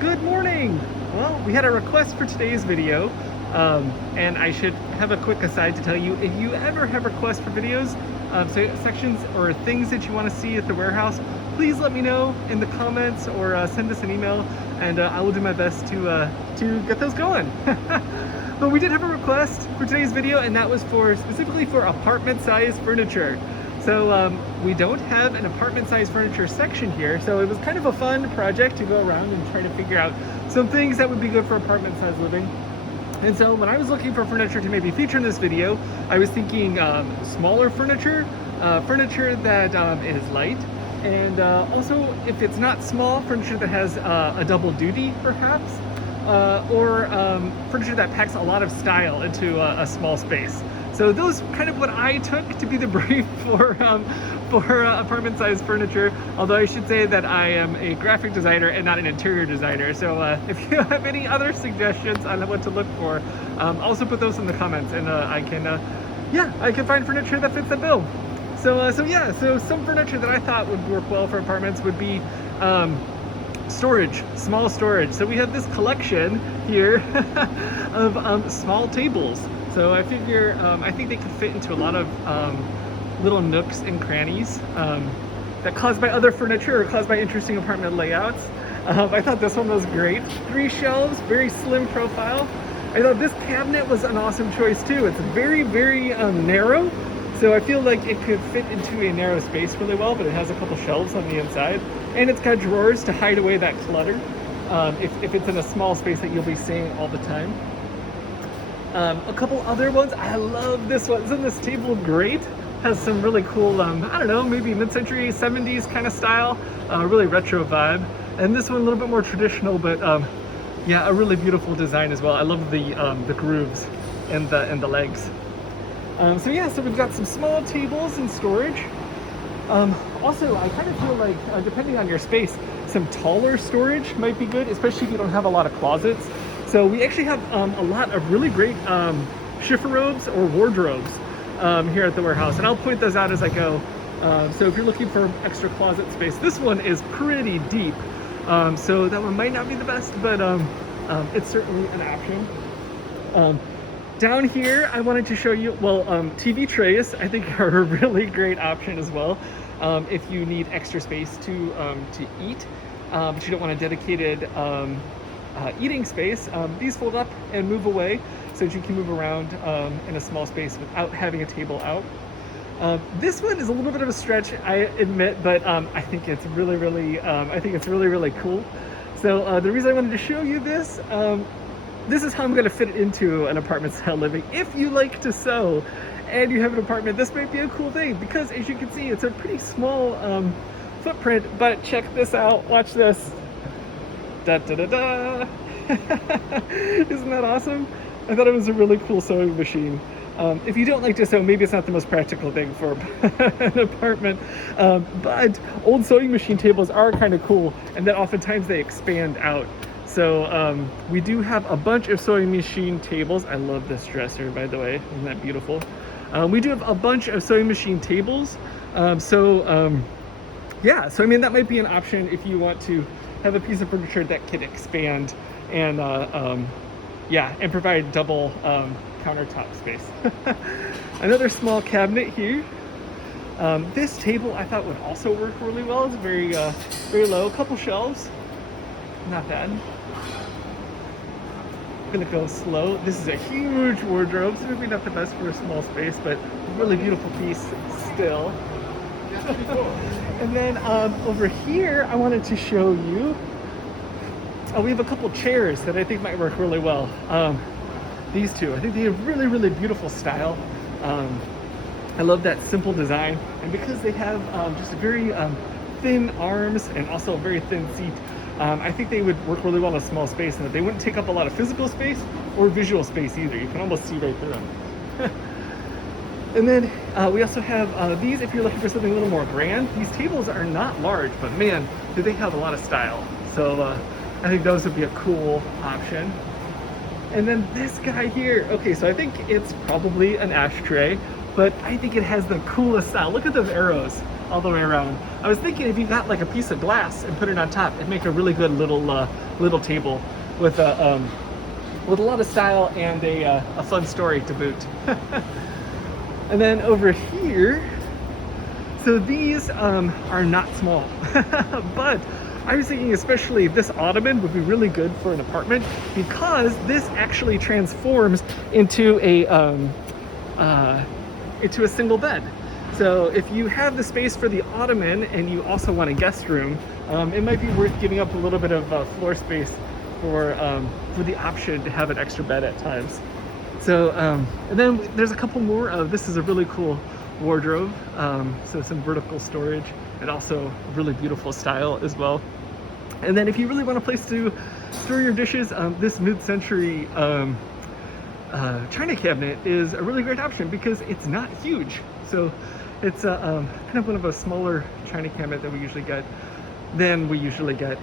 Good morning! Well, we had a request for today's video, and I should have a quick aside to tell you, if you ever have requests for videos, so sections or things that you want to see at the warehouse, please let me know in the comments or send us an email, and I will do my best to get those going. But we did have a request for today's video, and that was specifically for apartment-sized furniture. So we don't have an apartment-sized furniture section here, so it was kind of a fun project to go around and try to figure out some things that would be good for apartment-sized living. And so when I was looking for furniture to maybe feature in this video, I was thinking smaller furniture, furniture that is light, and also, if it's not small, furniture that has a double duty, perhaps, or furniture that packs a lot of style into a small space. So those kind of what I took to be the brief for apartment-sized furniture. Although I should say that I am a graphic designer and not an interior designer. So if you have any other suggestions on what to look for, also put those in the comments, and I can find furniture that fits the bill. So some furniture that I thought would work well for apartments would be storage, small storage. So we have this collection here of small tables. So I figure, I think they could fit into a lot of little nooks and crannies that caused by other furniture or caused by interesting apartment layouts. I thought this one was great. 3 shelves, very slim profile. I thought this cabinet was an awesome choice too. It's very, very narrow. So I feel like it could fit into a narrow space really well, but it has a couple shelves on the inside. And it's got drawers to hide away that clutter if it's in a small space that you'll be seeing all the time. A couple other ones. I love this one. Isn't this table great? Has some really cool, I don't know, maybe mid-century 70s kind of style, really retro vibe. And this one a little bit more traditional, but yeah, a really beautiful design as well. I love the grooves and the legs. So we've got some small tables in storage. Also, I kind of feel like, depending on your space, some taller storage might be good, especially if you don't have a lot of closets. So we actually have a lot of really great chiffon or wardrobes here at the warehouse, and I'll point those out as I go. So if you're looking for extra closet space, this one is pretty deep. So that one might not be the best, but it's certainly an option. Down here, I wanted to show you, TV trays I think are a really great option as well. If you need extra space to eat, but you don't want a dedicated eating space, these fold up and move away so that you can move around in a small space without having a table out. This one is a little bit of a stretch, I admit, but I think it's really cool. So the reason I wanted to show you this, this is how I'm going to fit it into an apartment style living. If you like to sew and you have an apartment, this might be a cool thing, because as you can see, it's a pretty small footprint, but check this out, watch this. Da da da da. Isn't that awesome? I thought it was a really cool sewing machine. If you don't like to sew, maybe it's not the most practical thing for an apartment, but old sewing machine tables are kind of cool, and then oftentimes they expand out. So we do have a bunch of sewing machine tables. I love this dresser, by the way. Isn't that beautiful? We do have a bunch of sewing machine tables. So I mean, that might be an option if you want to have a piece of furniture that can expand and and provide double countertop space. Another small cabinet here. This table I thought would also work really well. It's very low, a couple shelves, not bad. I'm gonna go slow. This is a huge wardrobe, so maybe not the best for a small space, but a really beautiful piece still. And then over here, I wanted to show you, we have a couple chairs that I think might work really well. These two, I think they have really, really beautiful style. I love that simple design, and because they have just very thin arms and also a very thin seat, I think they would work really well in a small space, and that they wouldn't take up a lot of physical space or visual space either. You can almost see right through them. And then we also have these if you're looking for something a little more grand. These tables are not large, but man, do they have a lot of style. So I think those would be a cool option. And then this guy here, okay, so I think it's probably an ashtray, but I think it has the coolest style. Look at those arrows. all the way around. I was thinking if you got like a piece of glass and put it on top, it'd make a really good little table with a lot of style and a fun story to boot. And then over here, so these are not small, but I was thinking especially this ottoman would be really good for an apartment because this actually transforms into a single bed. So if you have the space for the ottoman and you also want a guest room, it might be worth giving up a little bit of floor space for the option to have an extra bed at times. So and then there's a couple more of, this is a really cool wardrobe, so some vertical storage and also really beautiful style as well. And then if you really want a place to store your dishes, this mid-century china cabinet is a really great option because it's not huge. So it's kind of one of a smaller china cabinet that we usually get,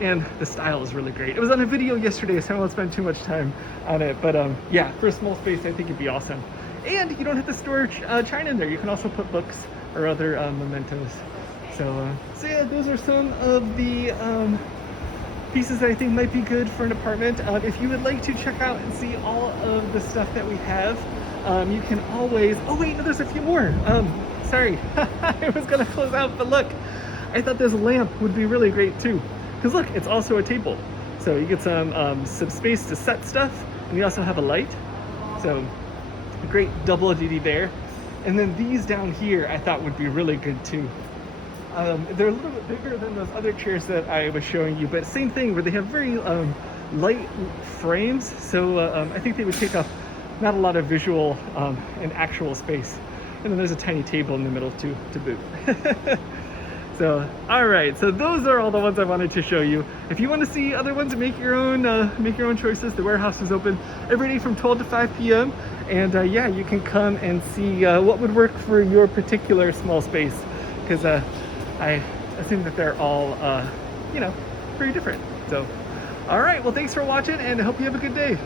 and the style is really great. It was on a video yesterday, so I won't spend too much time on it, but yeah, for a small space, I think it'd be awesome. And you don't have to store china in there. You can also put books or other mementos. So yeah, those are some of the pieces that I think might be good for an apartment. If you would like to check out and see all of the stuff that we have, you can always, oh wait, no, there's a few more. Sorry, I was gonna close out, but look, I thought this lamp would be really great too. Because look, it's also a table. So you get some space to set stuff, and you also have a light. So great double duty there. And then these down here I thought would be really good too. They're a little bit bigger than those other chairs that I was showing you, but same thing where they have very light frames. So I think they would take up not a lot of visual and actual space. And then there's a tiny table in the middle too to boot. So, all right, so those are all the ones I wanted to show you. If you want to see other ones, make your own choices. The warehouse is open every day from 12 to 5 p.m. And yeah, you can come and see what would work for your particular small space, because I assume that they're all, you know, pretty different. So, all right, well, thanks for watching, and I hope you have a good day.